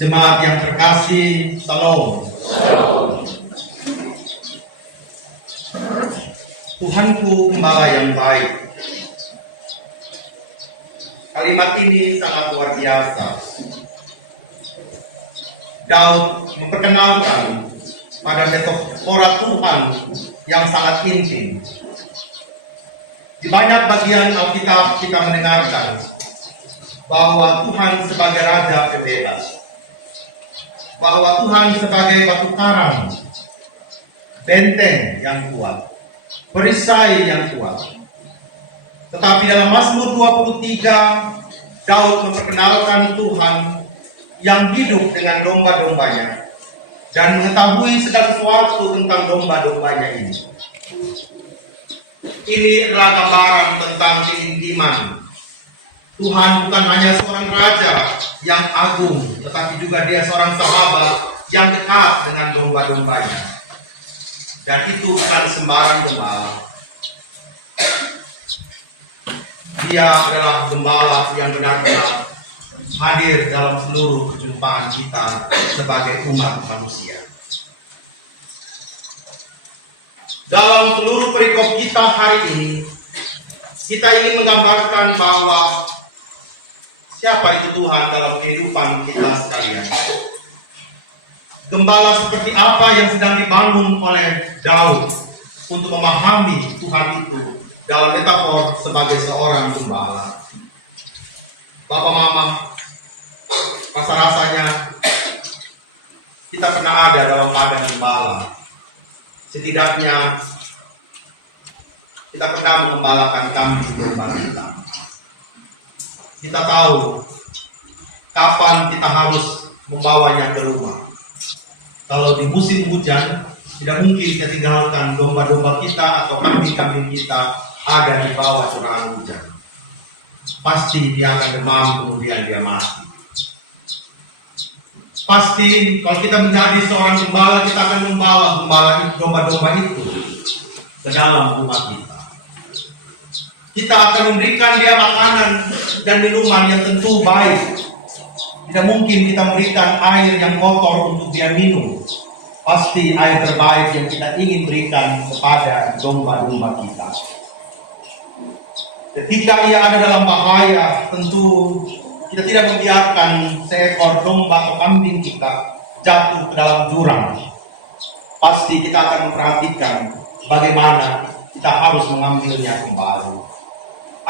Jemaat yang terkasih, Shalom. Tuhanku Gembala yang baik. Kalimat ini sangat luar biasa. Daud memperkenalkan pada metafora Tuhan yang sangat intim. Di banyak bagian Alkitab kita mendengarkan bahwa Tuhan sebagai Raja pembebas, bahwa Tuhan sebagai batu karang, benteng yang kuat, perisai yang kuat. Tetapi dalam Mazmur 23, Daud memperkenalkan Tuhan yang hidup dengan domba-dombanya dan mengetahui segala sesuatu tentang domba-dombanya ini. Ini adalah gambaran tentang keintiman. Tuhan bukan hanya seorang raja yang agung, tetapi juga dia seorang sahabat yang dekat dengan domba-dombanya. Dan itu bukan sembarang gembala. Dia adalah gembala yang benar-benar hadir dalam seluruh perjumpaan kita sebagai umat manusia. Dalam seluruh perikop kita hari ini, kita ingin menggambarkan bahwa siapa itu Tuhan dalam kehidupan kita sekalian. Gembala seperti apa yang sedang dibangun oleh Daud untuk memahami Tuhan itu dalam metafor sebagai seorang gembala. Bapak Mama, rasa-rasanya kita pernah ada dalam keadaan gembala. Setidaknya kita pernah mengembalakan kambing domba kita. Kita tahu kapan kita harus membawanya ke rumah. Kalau di musim hujan, tidak mungkin kita tinggalkan domba-domba kita atau kambing-kambing kita ada di bawah curahan hujan. Pasti dia akan demam, kemudian dia mati. Pasti kalau kita menjadi seorang gembala, kita akan membawa domba-domba itu ke dalam rumah kita. Kita akan memberikan dia makanan dan minuman yang tentu baik. Tidak mungkin kita memberikan air yang kotor untuk dia minum. Pasti air terbaik yang kita ingin berikan kepada domba-domba kita. Ketika ia ada dalam bahaya, tentu kita tidak membiarkan seekor domba atau kambing kita jatuh ke dalam jurang. Pasti kita akan memperhatikan bagaimana kita harus mengambilnya kembali.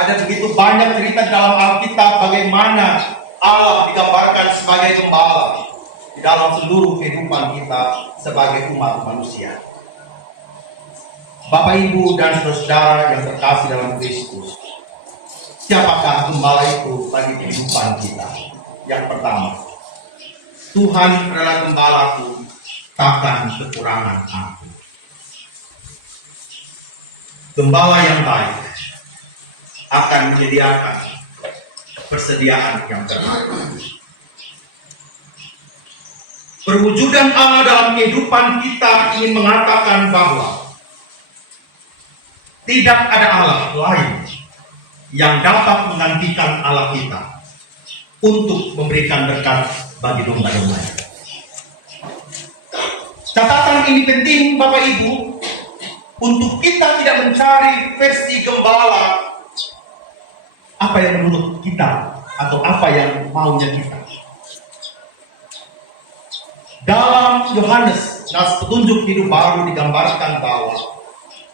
Ada begitu banyak cerita dalam Alkitab bagaimana Allah digambarkan sebagai gembala di dalam seluruh kehidupan kita sebagai umat manusia. Bapak, Ibu, dan saudara yang terkasih dalam Kristus, siapakah gembala itu bagi kehidupan kita? Yang pertama, Tuhan adalah gembalaku, takkan kekurangan aku. Gembala yang baik akan menyediakan persediaan yang terbaik. Perwujudan Allah dalam kehidupan kita ingin mengatakan bahwa tidak ada Allah lain yang dapat menggantikan Allah kita untuk memberikan berkat bagi domba-domba. Catatan ini penting Bapak Ibu, untuk kita tidak mencari versi gembala apa yang menurut kita atau apa yang maunya kita. Dalam Yohanes, nas petunjuk hidup baru digambarkan bahwa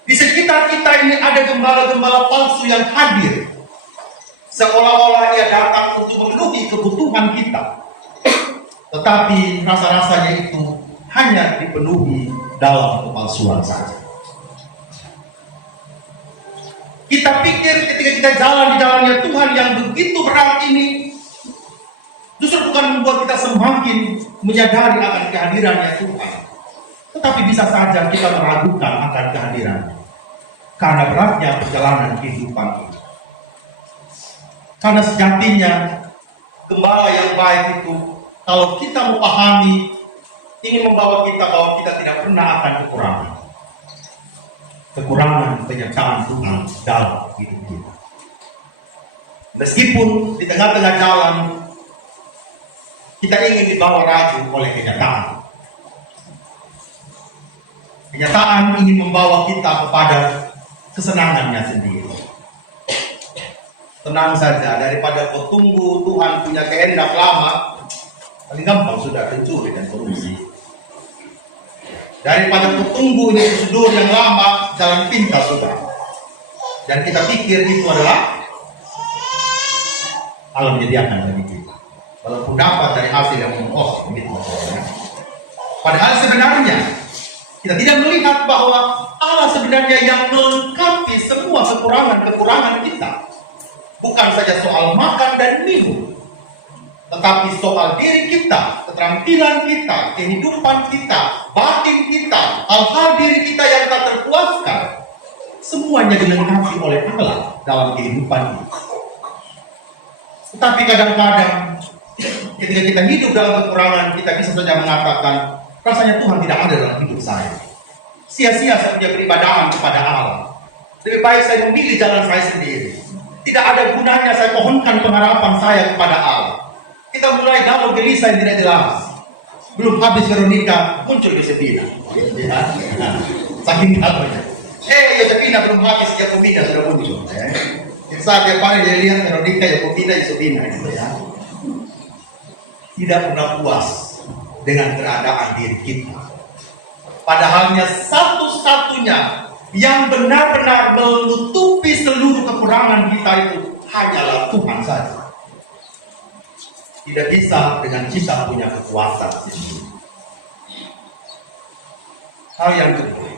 di sekitar kita ini ada gembala-gembala palsu yang hadir. Seolah-olah ia datang untuk memenuhi kebutuhan kita. Tetapi rasa-rasanya itu hanya dipenuhi dalam kepalsuan saja. Kita pikir ketika kita jalan di jalannya Tuhan yang begitu berat ini, justru bukan membuat kita semakin menyadari akan kehadirannya Tuhan. Tetapi bisa saja kita meragukan akan kehadirannya karena beratnya perjalanan kehidupan ini. Karena sejatinya gembala yang baik itu, kalau kita memahami, ingin membawa kita bahwa kita tidak pernah akan kekurangan penyertaan Tuhan dalam hidup kita. Meskipun di tengah-tengah jalan Kita ingin dibawa raju oleh kenyataan. Kenyataan ingin membawa kita kepada kesenangannya sendiri. Tenang saja, daripada kau tunggu Tuhan punya kehendak lama, paling gampang sudah pencuri dan korupsi. Daripada kau tunggu ini prosedur yang lama, jalan pintas sudah. Dan kita pikir itu adalah Allah menyediakan bagi kita. Walaupun dapat dari hasil yang memuaskan, begitu maksudnya. Padahal sebenarnya kita tidak melihat bahwa Allah sebenarnya yang melengkapi semua kekurangan-kekurangan kita. Bukan saja soal makan dan minum, tetapi soal diri kita, keterampilan kita, kehidupan kita, batin kita, hal-hal diri kita yang tak terpuaskan. Semuanya dilengkapi oleh Allah dalam kehidupan ini. Tetapi kadang-kadang ketika kita hidup dalam kekurangan, kita bisa saja mengatakan, rasanya Tuhan tidak ada dalam hidup saya. Sia-sia saya punya peribadahan kepada Allah. Lebih baik saya memilih jalan saya sendiri. Tidak ada gunanya saya mohonkan pengharapan saya kepada Allah. Kita mulai galau gelisah yang tidak jelas. Belum habis Veronica, muncul Yosefina. Saking galaunya. Yosefina belum habis, Yakobina sudah muncul. Saat yang paling dia lihat Veronica, Yakobina, Yosefina. Gitu ya. Tidak pernah puas dengan keadaan diri kita. Padahalnya satu-satunya yang benar-benar menutupi seluruh kekurangan kita itu hanyalah Tuhan saja. Tidak bisa dengan kita punya kekuasaan sendiri. Hal yang kedua,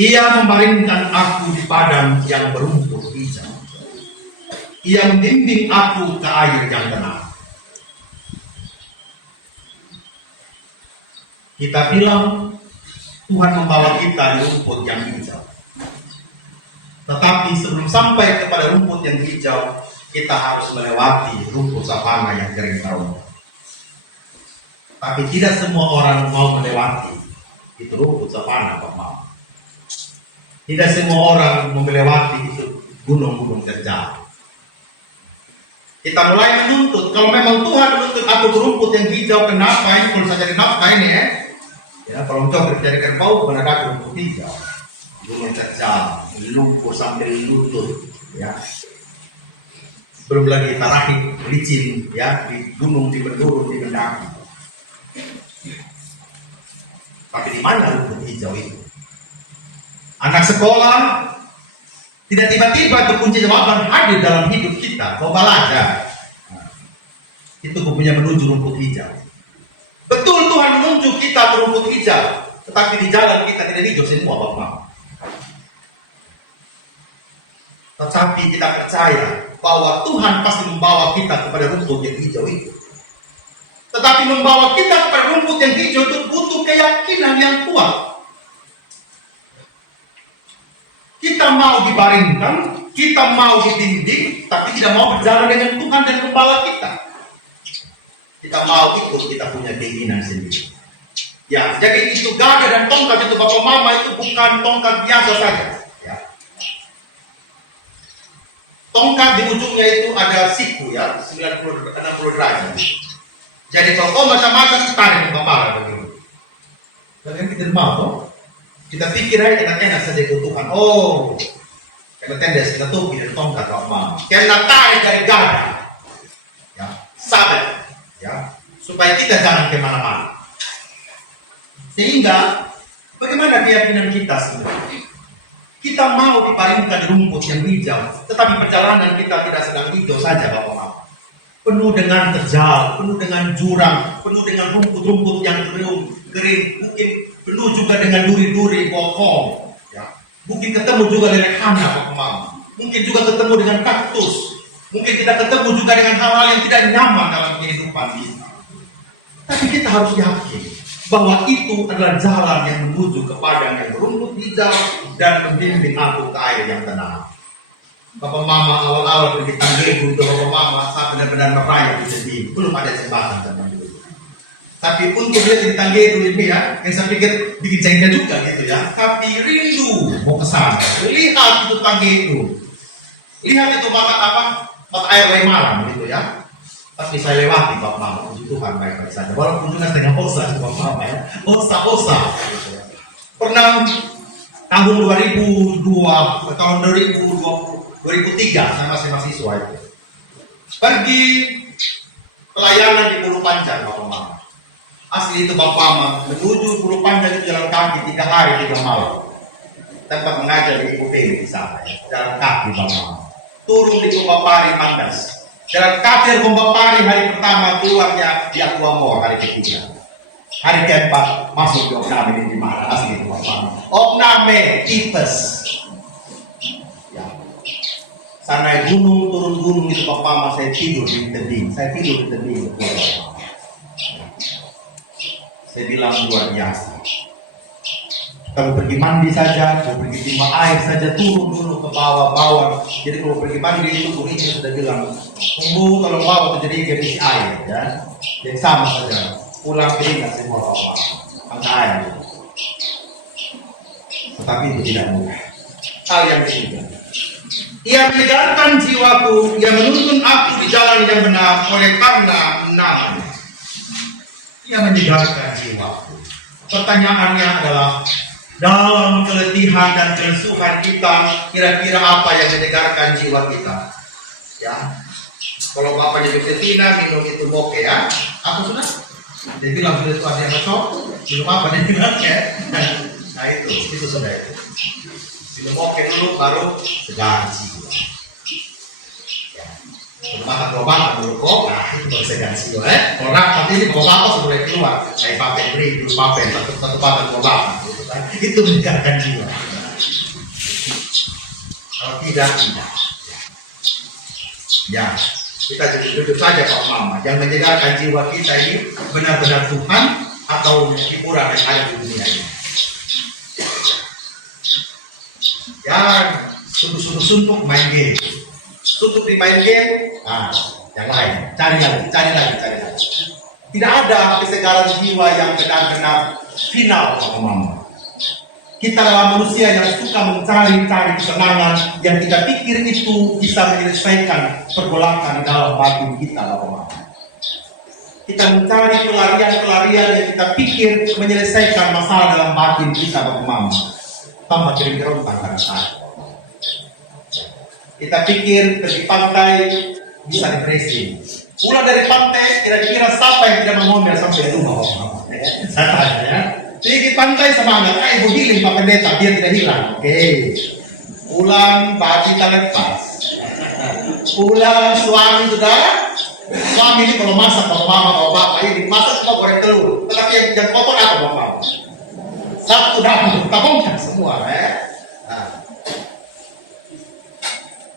Ia membaringkan aku di padang yang berumput hijau. Ia membimbing aku ke air yang tenang. Kita bilang Tuhan membawa kita di rumput yang hijau. Tetapi sebelum sampai kepada rumput yang hijau, kita harus melewati rumput savana yang kering tahun. Tapi tidak semua orang mau melewati itu rumput savana, Pak Mam. Tidak semua orang mau melewati itu gunung-gunung terjal. Kita mulai menuntut, kalau memang Tuhan menuntut aku ke rumput yang hijau, kenapa ini? Kalau saya cari nafkah ini ya, kalau engkau bercari kerbau, bukan ada rumput hijau, gunung terjal, lumpur sampai lutut, ya. Belum lagi tarakik, licin, ya, di gunung, di berdurun, di mendaki. Tapi di mana rumput hijau itu? Anak sekolah tidak tiba-tiba itu kunci jawaban hadir dalam hidup kita. Kau belajar, itu punya menuju rumput hijau. Betul Tuhan menunjuk kita ke rumput hijau, tetapi di jalan kita tidak hijau semua, Bapak. Tetapi kita percaya bahwa Tuhan pasti membawa kita kepada rumput yang hijau itu. Tetapi membawa kita kepada rumput yang hijau itu butuh keyakinan yang kuat. Kita mau dibaringkan, kita mau dibimbing, tapi tidak mau berjalan dengan Tuhan dan Gembala kita. Kita mau ikut, kita punya keinginan sendiri. Ya, jadi itu gagah dan tongkat itu Bapak Mama itu bukan tongkat biasa saja. Ya. Tongkat di ujungnya itu ada siku ya, 60 derajat. Jadi kalau kau macam-macam tarik kepala begitu. Kalian kita mau, kita pikir aja enak-enak saja ke Tuhan. Oh, karena tendes kita tuh tidak tongkat Bapak Mama. Karena tarik dari gagah, ya, sabet. Ya, supaya kita jangan kemana-mana. Sehingga bagaimana keyakinan kita sebenarnya? Kita mau dibaringkan di rumput yang hijau, tetapi perjalanan kita tidak sedang hijau saja, Bapak-Bapak. Penuh dengan terjal, penuh dengan jurang, penuh dengan rumput-rumput yang kering, mungkin penuh juga dengan duri-duri, bokong. Ya. Mungkin ketemu juga dengan hana, Bapak-Bapak. Mungkin juga ketemu dengan kaktus. Mungkin kita ketemu juga dengan hal-hal yang tidak nyaman dalam kehidupan kita. Tapi kita harus yakin bahwa itu adalah jalan yang menuju ke padang yang berumput hijau dan membimbing aku ke air yang tenang. Bapak Mama awal-awal pergi Tanggeru itu Bapak Mama saat benar-benar merayap di sini. Belum ada jembatan zaman dulu. Tapi untuk lihat di Tanggeru ini ya, yang saya pikir bikin jengkel juga gitu ya. Tapi rindu mau ke sana. Lihat itu Tanggeru. Lihat itu mata air malam gitu ya. Tapi saya lewati Bapak Mama, puji Tuhan baik-baik saja. Walaupun juga setengah osa Bapak Mama ya, osa. Pernah tahun 2002, tahun 2003 saya masih mahasiswa itu. Pergi pelayanan di Pulau Panjang Bapak Mama. Asli itu Bapak Mama, menuju Pulau Panjang itu jalan kaki 3 hari 3 malam. Tempat mengajar di Ibu Dewi di sana ya. Jalan kaki Bapak Mama. Turun di Kumbapari Mandas. Jalan kaki Kumbapari hari pertama, keluarnya di Aquamor hari ketiga. Hari keempat masuk di Okname di mana asli itu Bapak Mama. Okname tipes. Ya. Sana gunung turun gunung itu Bapak Mama, saya tidur di tebing. Saya bilang luar biasa. Kalau pergi mandi saja, kalau pergi timba air saja, turun dulu ke bawah. Jadi kalau pergi mandi itu gurunya sudah bilang, tunggu kalau bawa itu jadi isi air, ya. Jadi sama saja. Pulang keringat semua Bapak, angkat air. Tetapi itu tidak mudah. Hal yang ketiga, ia menyegarkan jiwaku, ia menuntun aku di jalan yang benar oleh karena namanya. Ia menyegarkan jiwaku. Pertanyaannya adalah, dalam keletihan dan kelesuhan kita, kira-kira apa yang menyegarkan jiwa kita? Ya, kalau Bapak jadi betina, minum itu moke ya. Aku sudah, dia bilang sudah itu ada yang cocok, minum apa dia bilang ya. Nah itu sudah itu. Minum moke dulu, baru segar jiwa. Makan obat dulu kok, nah itu baru segar jiwa. Orang nanti ini bapak sudah keluar, saya pakai beri dulu pakai satu batang obat. Itu menyegarkan jiwa. Kalau tidak. Ya, kita jadi duduk saja Pak Mama. Yang menyegarkan jiwa kita ini benar-benar Tuhan atau hiburan yang ada di dunia ini. Yang suntuk main game. Suntuk di main game, yang lain. Cari lagi. Tidak ada kesegaran jiwa yang benar-benar final Pak Mama. Kita adalah manusia yang suka mencari kesenangan yang kita pikir itu bisa menyelesaikan pergolakan dalam batin kita, Bapak. Kita mencari pelarian yang kita pikir menyelesaikan masalah dalam batin kita, Bapak. Tanpa kering-kerontang pada saat. Kita pikir pergi pantai bisa depresi. Pulang dari pantai, kira-kira siapa yang tidak mengomel sampai rumah, Bapak? Saya tanya ya. Sedikit pantai semangat, ibu healing Pak Pendeta biar tidak hilang. Oke. Pulang baju tak lepas. Pulang suami ini kalau masak kalau mama kalau bapak ini masak cuma goreng telur. Tetapi yang kotor apa bapak? Satu dapur, tabungkan semua ya. Nah.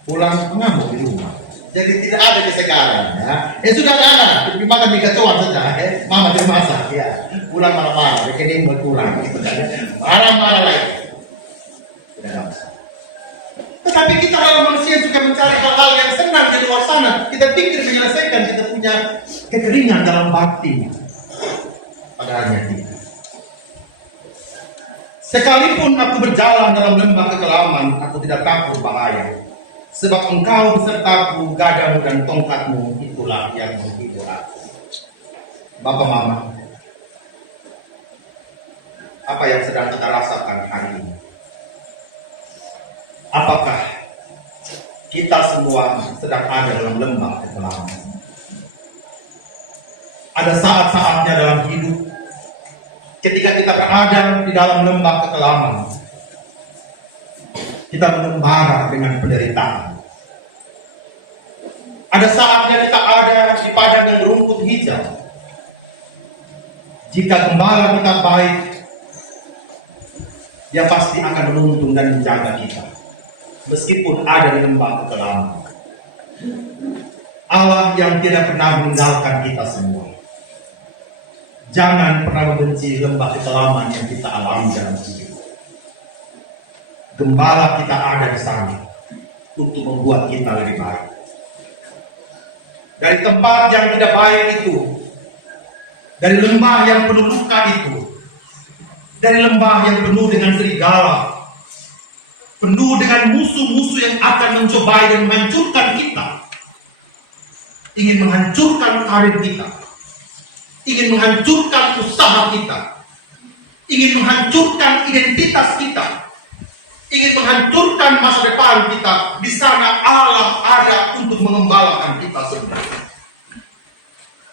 Pulang mengamuk di rumah. Jadi tidak ada kesegaran ya. Sudah ada, dimakan di kecoa saja ya. Mama dia masak ya. Pulang marah-marah, rekening buat pulang gitu kan. Marah-marah lagi. Tidak ada masalah. Tetapi kita adalah manusia yang suka mencari hal-hal yang senang di luar sana. Kita pikir menyelesaikan, kita punya kekeringan dalam batin. Padahalnya tidak. Sekalipun aku berjalan dalam lembah kekelaman, aku tidak takut bahaya. Sebab engkau besertaku, gadamu dan tongkatmu, itulah yang menghibur aku. Bapak Mama, apa yang sedang kita rasakan hari ini? Apakah kita semua sedang ada dalam lembah kekelaman? Ada saat-saatnya dalam hidup ketika kita berada di dalam lembah kekelaman, kita mengembara dengan penderitaan. Ada saatnya kita ada di padang yang rumput hijau. Jika gembala kita baik, dia pasti akan menuntun dan menjaga kita. Meskipun ada di lembah kekelaman. Allah yang tidak pernah meninggalkan kita semua. Jangan pernah membenci lembah kekelaman yang kita alami dalam hidup. Gembala kita ada di sana untuk membuat kita lebih baik. Dari tempat yang tidak baik itu, dari lembah yang penuh luka itu, dari lembah yang penuh dengan serigala, penuh dengan musuh-musuh yang akan mencobai dan menghancurkan kita. ingin menghancurkan karir kita, ingin menghancurkan usaha kita, ingin menghancurkan identitas kita, ingin menghancurkan masa depan kita. Di sana Allah ada untuk mengembalakan kita semua.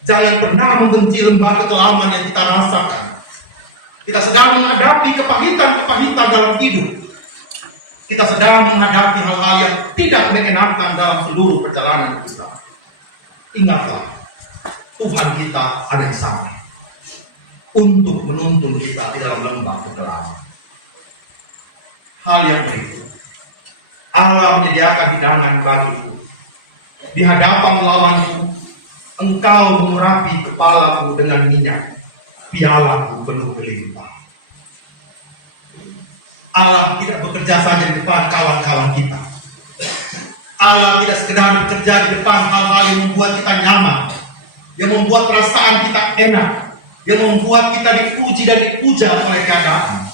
Jangan pernah membenci lembah kekelaman yang kita rasakan. Kita sedang menghadapi kepahitan-kepahitan dalam hidup. Kita sedang menghadapi hal-hal yang tidak mengenakan dalam seluruh perjalanan kita. Ingatlah, Tuhan kita ada di sana untuk menuntun kita di dalam lembah kekelaman. Hal yang berikut, Allah menyediakan hidangan bagiku. Di hadapan lawanku, Engkau mengurapi kepalaku dengan minyak, pialaku penuh berlimpah. Allah tidak bekerja saja di depan kawan-kawan kita. Allah tidak sekedar bekerja di depan hal-hal yang membuat kita nyaman, yang membuat perasaan kita enak, yang membuat kita dipuji dan dipuja oleh keadaan.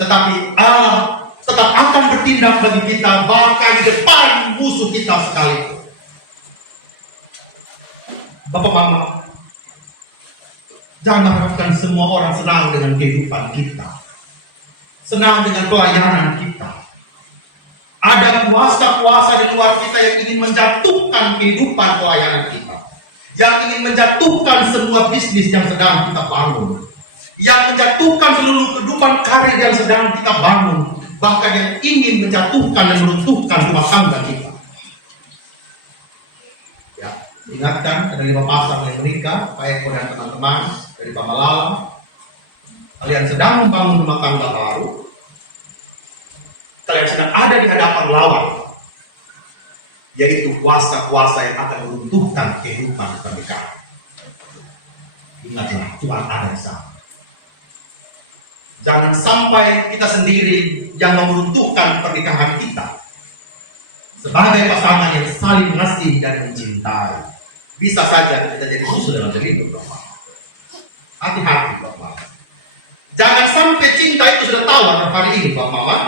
Tetapi Allah tetap akan bertindak bagi kita bahkan di depan musuh kita sekalipun. Bapak Mama, jangan harapkan semua orang senang dengan kehidupan kita, senang dengan pelayanan kita. Ada kuasa-kuasa di luar kita yang ingin menjatuhkan kehidupan pelayanan kita, yang ingin menjatuhkan semua bisnis yang sedang kita bangun, yang menjatuhkan seluruh kehidupan karir yang sedang kita bangun, bahkan yang ingin menjatuhkan dan meruntuhkan rumah tangga kita. Ya, ingatkan ada 5 pasang yang menikah, Pak Eko dan teman-teman dari Pak Malala. Kalian sedang membangun rumah tangga baru. Kalian sedang ada di hadapan lawan, yaitu kuasa-kuasa yang akan meruntuhkan kehidupan pernikahan. Ingatlah, Tuhan ada di sana. Jangan sampai kita sendiri yang meruntuhkan pernikahan kita. Sebagai pasangan yang saling mengasihi dan mencintai, bisa saja kita jadi susu dalam jelibut, Bapak. Hati-hati, Bapak. Jangan sampai cinta itu sudah tawar hari ini, Bapak Mama.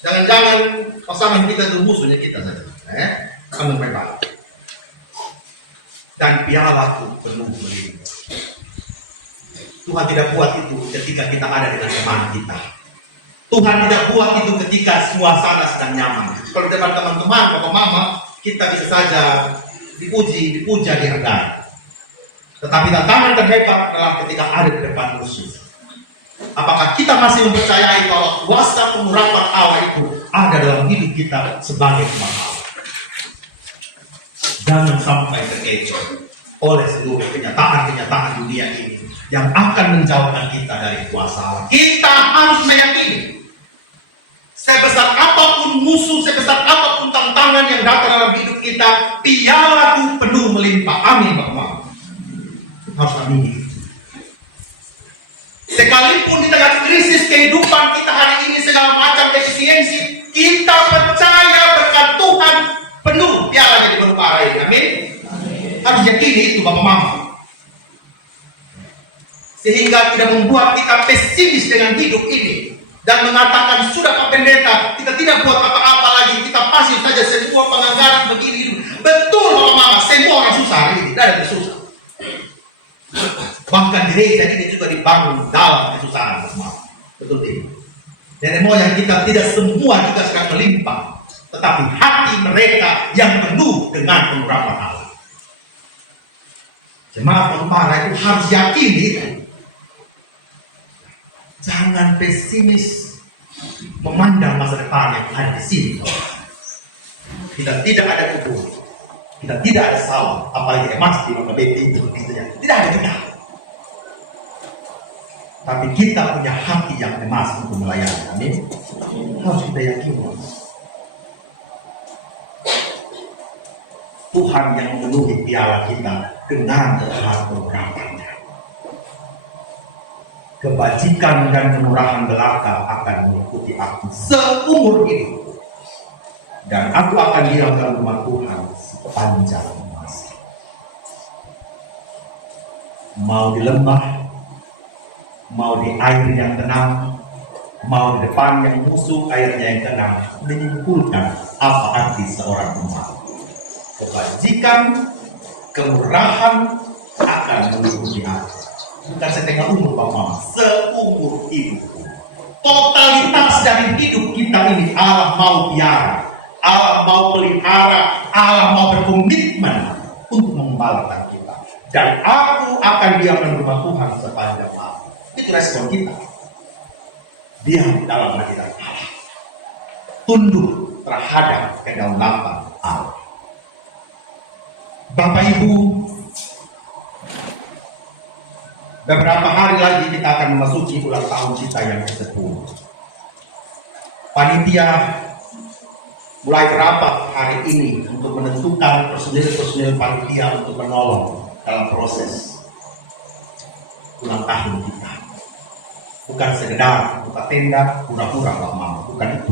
Jangan-jangan pasangan kita itu musuhnya kita saja. Kamu baik-baik. Dan pialaku penuh berlimpah. Tuhan tidak buat itu ketika kita ada dengan teman kita. Tuhan tidak buat itu ketika suasana sedang nyaman. Kalau depan teman-teman, Bapak Mama, kita bisa saja dipuji, dipuja, dihargai. Tetapi tantangan terhebat adalah ketika ada di depan musuh. Apakah kita masih mempercayai bahwa kuasa pengurapan Allah itu ada dalam hidup kita sebagai umat Allah? Jangan sampai terkecoh oleh seluruh kenyataan-kenyataan dunia ini yang akan menjauhkan kita dari kuasa Allah. Kita harus meyakini, sebesar apapun musuh, sebesar apapun tantangan yang datang dalam hidup kita, pialaku penuh melimpah. Amin, Bapak. Harus amin. Sekalipun di tengah krisis kehidupan kita hari ini segala macam efisiensi, kita percaya berkat Tuhan penuh pialanya di berupa air. Amin. Harus yakini itu, Bapak Mama. Sehingga tidak membuat kita pesimis dengan hidup ini dan mengatakan sudah Pak Pendeta, kita tidak buat apa-apa lagi, kita pasif saja sebuah penganggaran begini. Betul, Bapak Mama, semua orang susah hari ini, tidak ada susah. Bahkan gereja ini juga dibangun dalam kesusahan, Bapak Mama. Betul tidak? Nenek moyang kita tidak semua juga sedang melimpah, tetapi hati mereka yang penuh dengan pengurapan Allah. Jemaat Pembara itu harus yakin itu. Jangan pesimis memandang masa depan yang ada di sini. Kita tidak ada kebun, kita tidak ada sawah, apalagi emas di maka BP itu tidak ada kita. Tapi kita punya hati yang emas untuk melayani. Amin. Harus kita yakini. Tuhan yang memenuhi piala kita dengan terang pengurapannya. Kebajikan dan kemurahan belaka akan mengikuti aku seumur hidup. Dan aku akan diam dalam rumah Tuhan sepanjang masa. Mau di lembah, mau di air yang tenang, mau di depan yang musuh airnya yang tenang, menyimpulkan apa arti seorang umat. Kebajikan kemurahan akan mengikuti aku. Bukan setengah umur Pak Mama, seumur hidup. Totalitas dari hidup kita ini Allah mau piara, Allah mau pelihara, Allah mau berkomitmen untuk mengembalakan kita. Dan aku akan diamkan rumah Tuhan sepanjang malam. Itu respon kita. Diam dalam hadirat Allah. Tunduk terhadap kedaulatan Allah. Bapak Ibu, beberapa hari lagi kita akan memasuki ulang tahun kita yang ke-10. Panitia mulai berapat hari ini untuk menentukan personil-personil panitia untuk menolong dalam proses ulang tahun kita. Bukan sekedar buka tenda, pura-pura Pak Mama, bukan itu.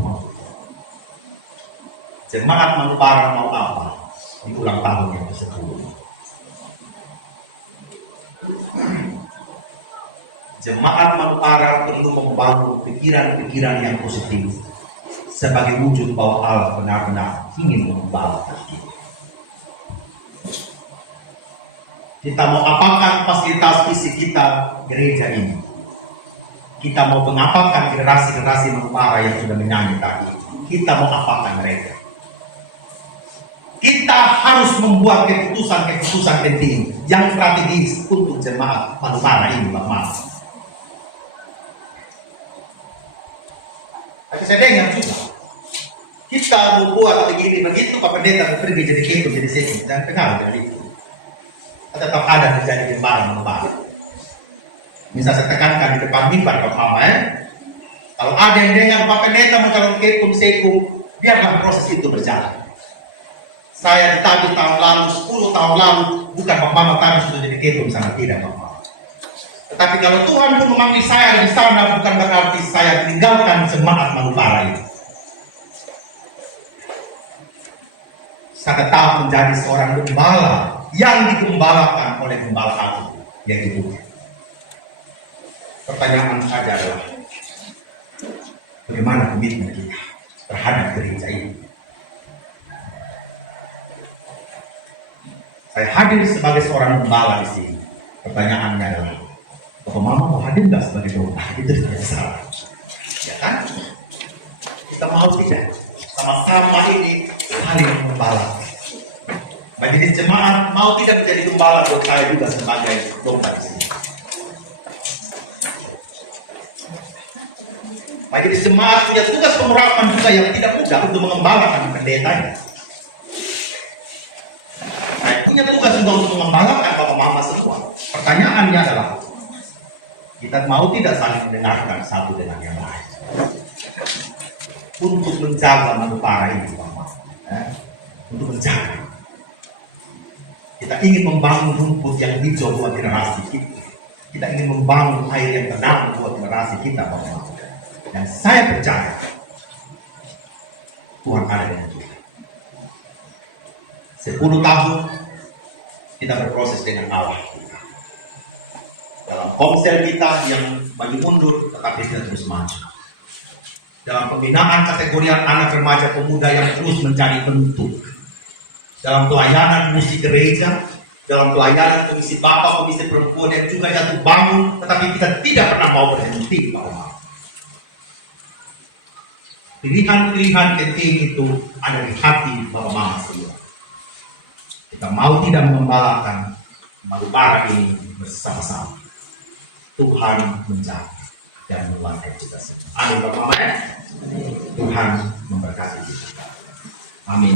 Jemaat Manupara mau apa di ulang tahun yang ke-10? Jemaat Manupara perlu membangun pikiran-pikiran yang positif sebagai wujud bahwa Allah benar-benar ingin membalaskan kita. Kita mau apakan fasilitas isi kita gereja ini? Kita mau mengapakan generasi-generasi Manupara yang sudah menyanyi tadi? Kita mau apakan mereka? Kita harus membuat keputusan-keputusan penting yang strategis untuk jemaat Manupara ini, Pak Mas. Tapi saya dengar juga, kita membuat begini begitu, Pak Pendeta pergi jadi ketua jadi sekjen, jangan pengaruh dari itu. Tetap ada terjadi gembala Manupara. Bisa saya tekankan di depan mimbar Pak Mama, kalau ada yang dengar Pak Pendeta mencalon ketum sekum, biarlah proses itu berjalan. Saya ditagih tahun lalu, 10 tahun lalu, bukan Pak Mama tadi sudah jadi ketum, sangat tidak Pak Mama. Tetapi kalau Tuhan pun memanggil saya di sana, bukan berarti saya tinggalkan jemaat Manupara ini. Saya tetap menjadi seorang gembala yang digembalakan oleh gembala aku yang itu. Pertanyaan saja adalah bagaimana komitmen kita terhadap gereja ini? Saya hadir sebagai seorang gembala di sini. Pertanyaannya adalah, Bapak Mama mau hadir nggak sebagai domba? Itu tidak salah, ya kan? Kita mau tidak sama-sama ini saling gembala. Majelis jemaat mau tidak menjadi gembala buat saya juga sebagai domba di sini. Majelis jemaat punya tugas pemurapan juga yang tidak mudah untuk mengembalakan pendetanya. Punya tugas juga untuk mengembalakan Bapak Mama semua. Pertanyaannya adalah, kita mau tidak saling mendengarkan satu dengan yang lain untuk menjaga Manupara ini, Bapak Mama, untuk menjaga. Kita ingin membangun rumput yang hijau buat generasi kita. Kita ingin membangun air yang tenang buat generasi kita, Bapak Mama. Dan saya percaya Tuhan ada dengan kita. 10 tahun kita berproses dengan Allah kita. Dalam komsel kita yang maju mundur, tetapi kita terus maju. Dalam pembinaan kategori anak remaja pemuda yang terus mencari bentuk. Dalam pelayanan musik gereja, dalam pelayanan komisi bapak, komisi perempuan yang juga jatuh bangun, tetapi kita tidak pernah mau berhenti, Pak Umar. Pilihan-pilihan penting itu ada di hati Bapak Mama semua. Kita mau tidak mengembalakan Manupara ini bersama-sama. Tuhan menjaga dan melantai kita semua. Amin Bapak Mama. Tuhan memberkati kita. Amin.